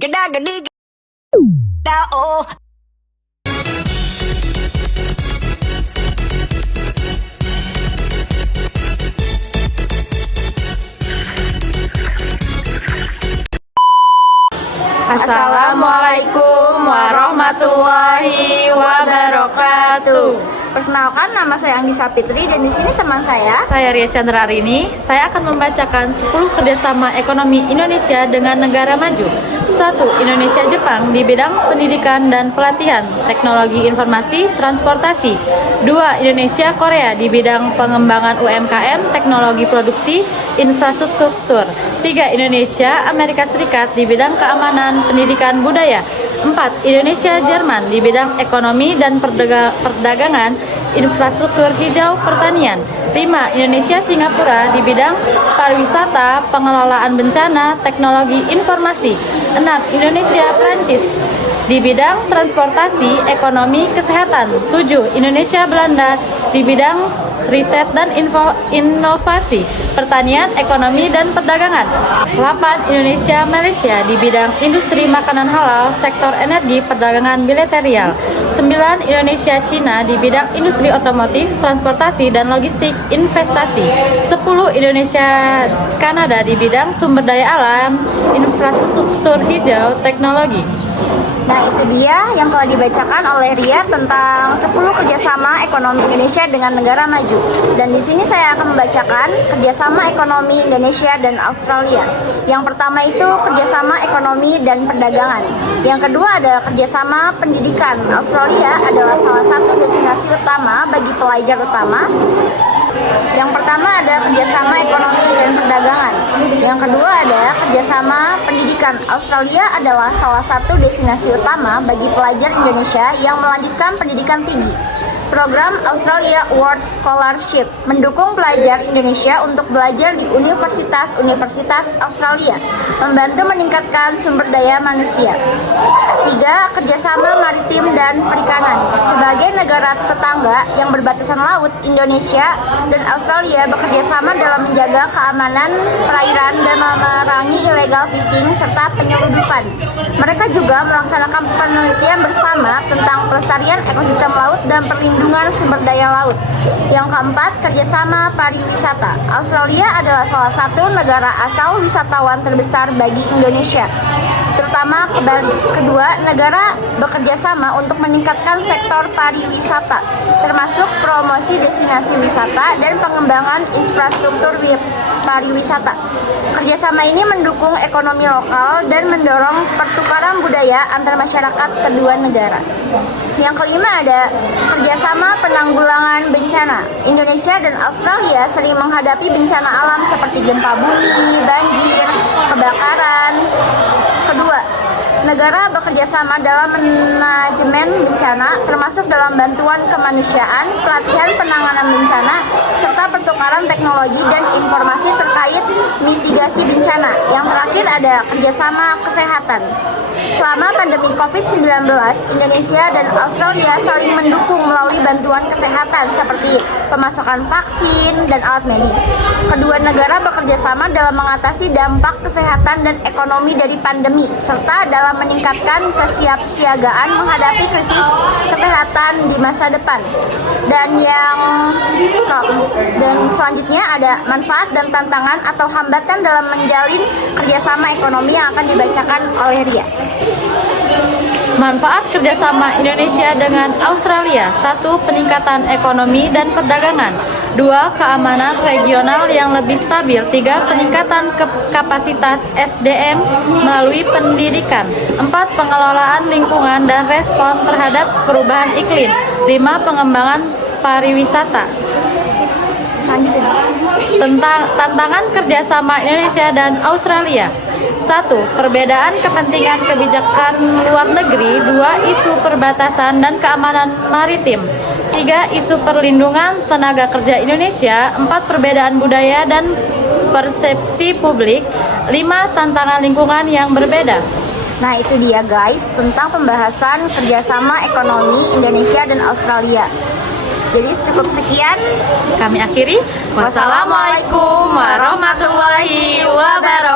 Geda gedi geda oh. Assalamualaikum warahmatullahi wabarakatuh. Perkenalkan, nama saya Anggi Sapitri dan di sini teman saya. Saya Ria Chandrarini. Saya akan membacakan 10 kerjasama ekonomi Indonesia dengan negara maju. 1. Indonesia-Jepang di bidang pendidikan dan pelatihan, teknologi informasi, transportasi. 2. Indonesia-Korea di bidang pengembangan UMKM, teknologi produksi, infrastruktur. 3. Indonesia-Amerika Serikat di bidang keamanan, pendidikan, budaya. 4. Indonesia-Jerman di bidang ekonomi dan perdagangan, infrastruktur hijau, pertanian. 5. Indonesia-Singapura di bidang pariwisata, pengelolaan bencana, teknologi informasi. 6. Indonesia-Prancis di bidang transportasi, ekonomi, kesehatan. 7. Indonesia-Belanda di bidang riset dan inovasi, pertanian, ekonomi, dan perdagangan. 8. Indonesia-Malaysia di bidang industri makanan halal, sektor energi, perdagangan bilateral. 9. Indonesia-Cina di bidang industri otomotif, transportasi, dan logistik, investasi. 10. Indonesia-Kanada di bidang sumber daya alam, infrastruktur hijau, teknologi. Nah, itu dia yang telah dibacakan oleh Ria tentang 10 kerjasama ekonomi Indonesia dengan negara maju. Dan di sini saya akan membacakan kerjasama ekonomi Indonesia dan Australia. Yang pertama itu kerjasama ekonomi dan perdagangan. Yang kedua ada kerjasama pendidikan. Australia adalah salah satu destinasi utama bagi pelajar utama. Yang pertama ada kerjasama ekonomi dan perdagangan. Yang kedua ada kerjasama pendidikan. Australia adalah salah satu destinasi utama bagi pelajar Indonesia yang melanjutkan pendidikan tinggi. Program Australia World Scholarship mendukung pelajar Indonesia untuk belajar di universitas-universitas Australia, membantu meningkatkan sumber daya manusia. 3. Kerjasama maritim dan perikanan. Sebagai negara tetangga yang berbatasan laut, Indonesia dan Australia bekerja sama dalam menjaga keamanan perairan dan memerangi illegal fishing serta penyelundupan. Mereka juga melaksanakan penelitian bersama tentang pelestarian ekosistem laut dan perlindungan sumber daya laut. Yang keempat, kerjasama pariwisata. Australia adalah salah satu negara asal wisatawan terbesar bagi Indonesia, terutama ke Bali. Kedua, negara bekerja sama untuk meningkatkan sektor pariwisata, termasuk promosi destinasi wisata dan pengembangan infrastruktur pariwisata. Kerjasama ini mendukung ekonomi lokal dan mendorong pertukaran budaya antar masyarakat kedua negara. Yang kelima ada kerjasama penanggulangan bencana. Indonesia dan Australia sering menghadapi bencana alam seperti gempa bumi, banjir, kebakaran. Kedua, negara bekerja sama dalam manajemen bencana, termasuk dalam bantuan kemanusiaan, pelatihan penanganan bencana, serta pertukaran teknologi dan informasi terkait mitigasi bencana. Yang terakhir ada kerjasama kesehatan. Selama pandemi COVID-19, Indonesia dan Australia saling mendukung melalui bantuan kesehatan seperti pemasokan vaksin dan alat medis. Kedua negara bekerja sama dalam mengatasi dampak kesehatan dan ekonomi dari pandemi, serta dalam meningkatkan kesiapsiagaan menghadapi krisis kesehatan di masa depan. Dan selanjutnya ada manfaat dan tantangan atau hambatan dalam menjalin kerjasama ekonomi yang akan dibacakan oleh Ria. Manfaat kerjasama Indonesia dengan Australia. 1. Peningkatan ekonomi dan perdagangan. 2. Keamanan regional yang lebih stabil. 3. Peningkatan kapasitas SDM melalui pendidikan. 4. Pengelolaan lingkungan dan respon terhadap perubahan iklim. 5. Pengembangan pariwisata. Tentang tantangan kerjasama Indonesia dan Australia. 1. Perbedaan kepentingan kebijakan luar negeri. 2. Isu perbatasan dan keamanan maritim. 3. Isu perlindungan tenaga kerja Indonesia. 4. Perbedaan budaya dan persepsi publik. 5. Tantangan lingkungan yang berbeda. Nah, itu dia guys tentang pembahasan kerjasama ekonomi Indonesia dan Australia. Jadi cukup sekian. Kami akhiri. Wassalamualaikum warahmatullahi wabarakatuh.